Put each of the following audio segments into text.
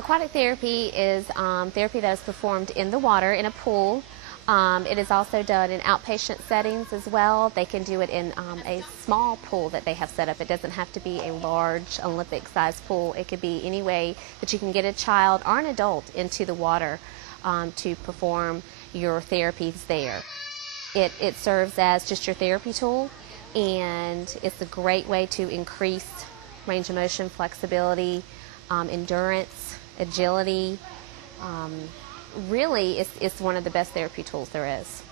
Aquatic therapy is therapy that is performed in the water in a pool. It is also done in outpatient settings as well. They can do it in a small pool that they have set up. It doesn't have to be a large Olympic-sized pool. It could be any way that you can get a child or an adult into the water to perform your therapies there. It serves as just your therapy tool, and it's a great way to increase range of motion, flexibility, endurance, agility. Really, it's one of the best therapy tools there is.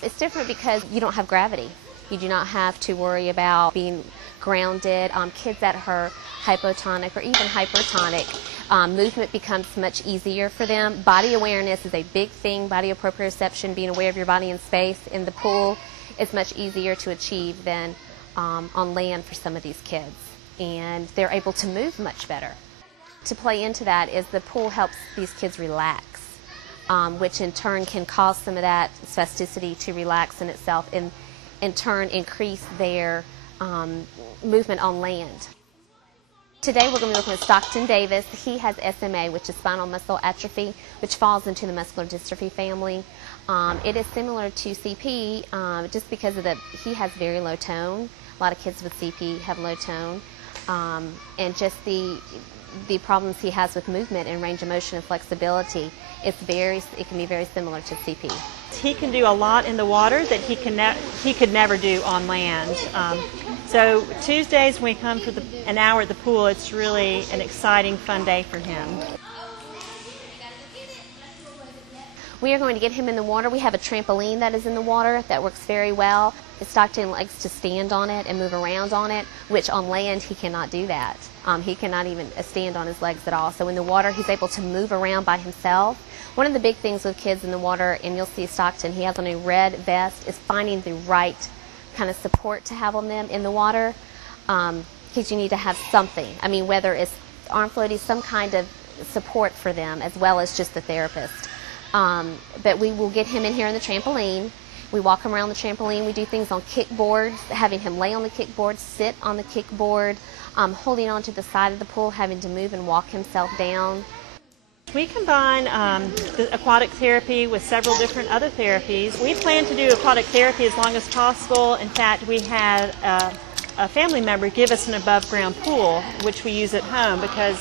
It's different because you don't have gravity. You do not have to worry about being grounded. Kids that are hypotonic or even hypertonic, movement becomes much easier for them. Body awareness is a big thing. Body proprioception, being aware of your body in space in the pool, is much easier to achieve than on land for some of these kids. And they're able to move much better. To play into that is the pool helps these kids relax, which in turn can cause some of that spasticity to relax in itself and in turn increase their movement on land. Today we're going to be looking at Stockton Davis. He has SMA, which is spinal muscular atrophy, which falls into the muscular dystrophy family. It is similar to CP just because of he has very low tone. A lot of kids with CP have low tone. And just the problems he has with movement and range of motion and flexibility, it can be very similar to CP. He can do a lot in the water that he could never do on land. So Tuesdays when we come for an hour at the pool, it's really an exciting, fun day for him. We are going to get him in the water. We have a trampoline that is in the water that works very well. Stockton likes to stand on it and move around on it, which on land he cannot do that. He cannot even stand on his legs at all. So in the water he's able to move around by himself. One of the big things with kids in the water, and you'll see Stockton, he has on a red vest, is finding the right kind of support to have on them in the water. Because you need to have something. I mean, whether it's arm floaties, some kind of support for them as well as just the therapist. But we will get him in here on the trampoline. We walk him around the trampoline. We do things on kickboards, having him lay on the kickboard, sit on the kickboard, holding on to the side of the pool, having to move and walk himself down. We combine the aquatic therapy with several different other therapies. We plan to do aquatic therapy as long as possible. In fact, we had a family member give us an above-ground pool, which we use at home because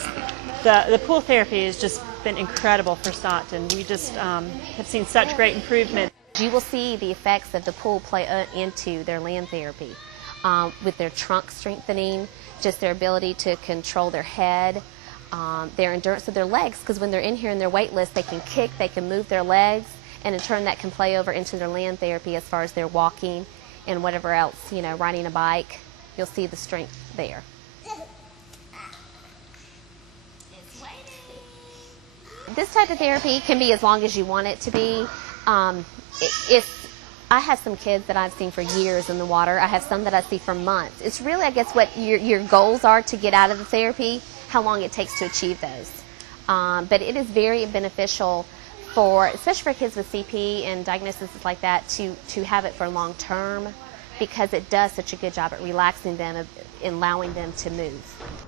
the pool therapy has just been incredible for Stockton. We just have seen such great improvement. You will see the effects of the pool play into their land therapy with their trunk strengthening, just their ability to control their head, their endurance of their legs, because when they're in here and they're weightless, they can kick, they can move their legs, and in turn that can play over into their land therapy as far as their walking and whatever else, you know, riding a bike. You'll see the strength there. This type of therapy can be as long as you want it to be. I have some kids that I've seen for years in the water. I have some that I see for months. It's really, I guess, what your goals are to get out of the therapy, how long it takes to achieve those. But it is very beneficial especially for kids with CP and diagnoses like that, to have it for long term, because it does such a good job at relaxing them and allowing them to move.